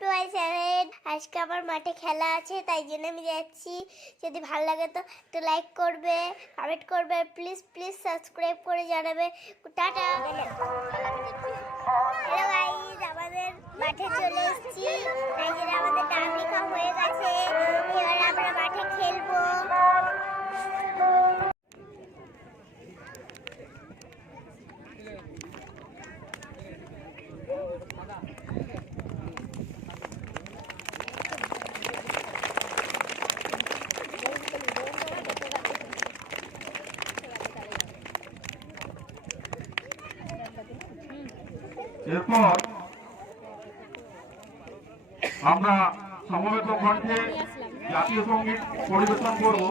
To my channel. আজকে আমার মাঠে খেলা আছে, তাই জন্য আমি যাচ্ছি। যদি ভালো লাগে তো একটু লাইক করবে, কমেন্ট করবে, প্লিজ প্লিজ সাবস্ক্রাইব করে জানাবে। টাটা। হ্যালো গাইস, আমাদের মাঠে চলে এসেছি। তাই জন্য আমাদের নাম লেখা হয়ে গেছে। এবার আমরা মাঠে খেলবো। এরপর আমরা সমবেত কণ্ঠে জাতীয় সঙ্গীত পরিবেশন করব।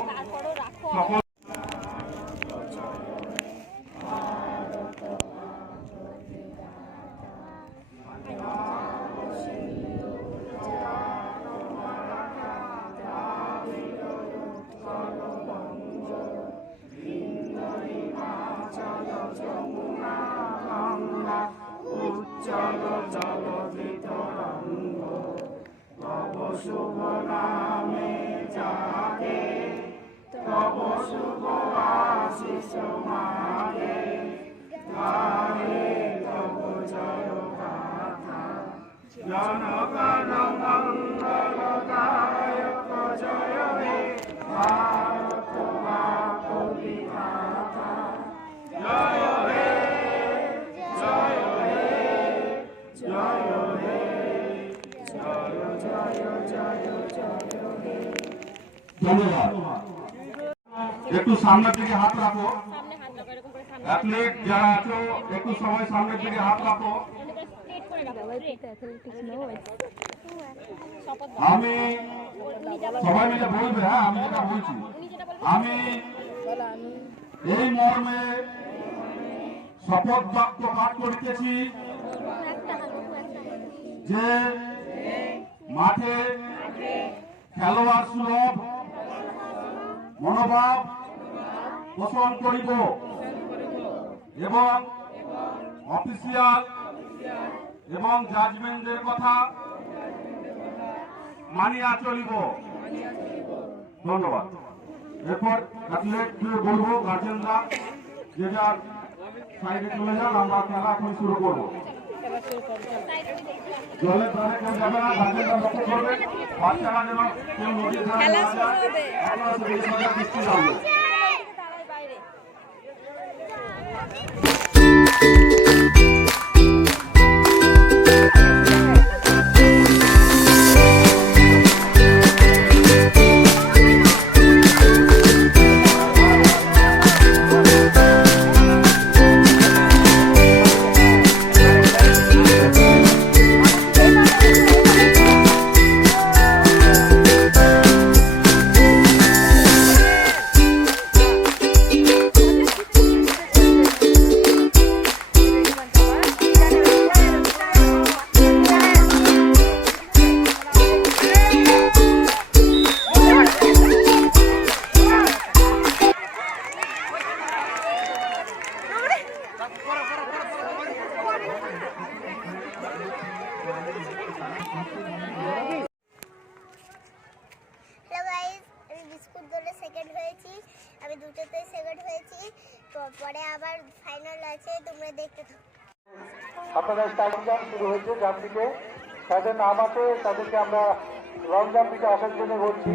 সকল শুভ নামে জাগে, তব শুভ আশিস মাগে, গাহে তব জয় গাথা। জনগণ মঙ্গল গায়ক জয় হে, ভারত মাত বিধাতা। জয় হে, জয় হে, জয় হে, জয় জয় জয় জয় হে। ধন্যবাদ। একটু সামনের দিকে হাত রাখো। অ্যাথলেট যারা আছো একটু সবাই সামনের দিকে হাত রাখো। আমি সবাই মিলে বলবে, হ্যাঁ আমি যেটা বলছি, আমি এই মর্মে শপথ বাক্য পাঠ করিতেছি যে মাঠে খেলোয়াড় সুলভ মনোভাব পোষণ করিব এবং অফিসিয়াল এবং জাজমেন্টের কথা মানিয়া চলিব। ধন্যবাদ। এরপর অ্যাথলেটকে বলবো গার্জেনরা যে যার সাইডে চলে যান, আমরা খেলা এখন শুরু করবো। জলের ধারে কেউ যাবে না, গার্জেনরা লক্ষ্য করবেন বাচ্চারা যেন কেউ নদীর ধারে না যায়। আপনারা শুধু এই সজাগ দৃষ্টি রাখবেন। আমি দুটোতে সেকেন্ড হয়েছি, পরে আবার ফাইনাল আছে, তোমরা দেখতে থাকো। আপনাদের স্টার্টিং জাম্প শুরু হয়েছে, জাম্প দিকে তাদের নাম আছে, তাদেরকে আমরা লং জাম্প দিকে আসার জন্য বলছি।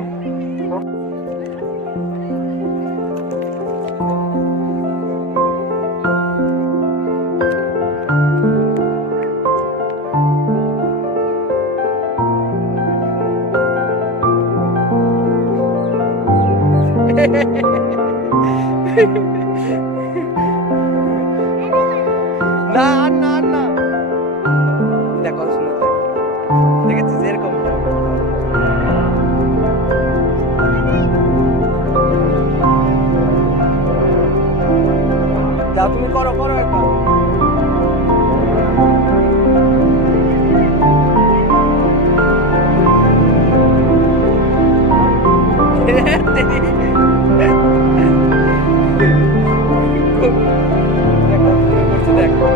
না না না দেখো, শুনে দেখেছিস এরকম যাও, তুমি করো করো একটা। দেখো, দেখো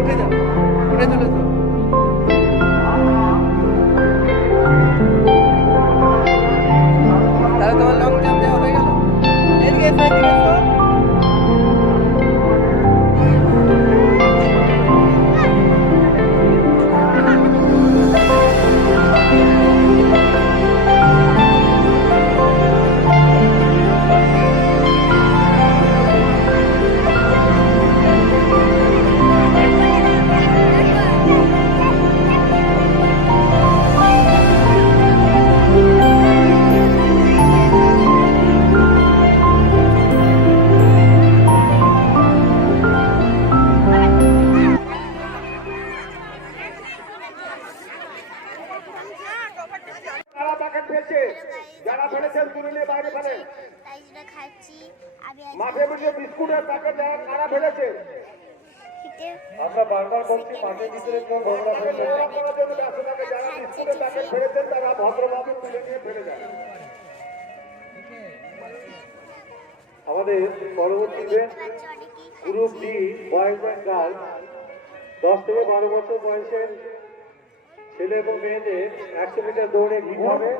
উঠে যাও উঠে চলেছো তাহলে তোমার লং জাম্প দেওয়া হয়ে গেল এদিকে এসো এদিকে এসো কারা প্যাকেট ফেলছে যারা ফেলেছেন তুলে নিয়ে বাইরে ফেলেন তাই জন্য খাচ্ছি আমি মাঠে বসে বিস্কুটের প্যাকেট কারা ফেলেছে আমরা বারবার বলছি মাঠের ভিতরে কেউ নোংরা ফেলবেন না। আপনারা যদি ব্যস্ত থাকে যারা বিস্কুটের প্যাকেট ফেলেছেন তারা ভদ্রভাবে তুলে নিয়ে ফেলে দেন। আমাদের পরবর্তী event group de Boys and girls 10 থেকে 12 বছর বয়সের ছেলে এবং মেয়েদের 100 মিটার দৌড়ে হিট হবে।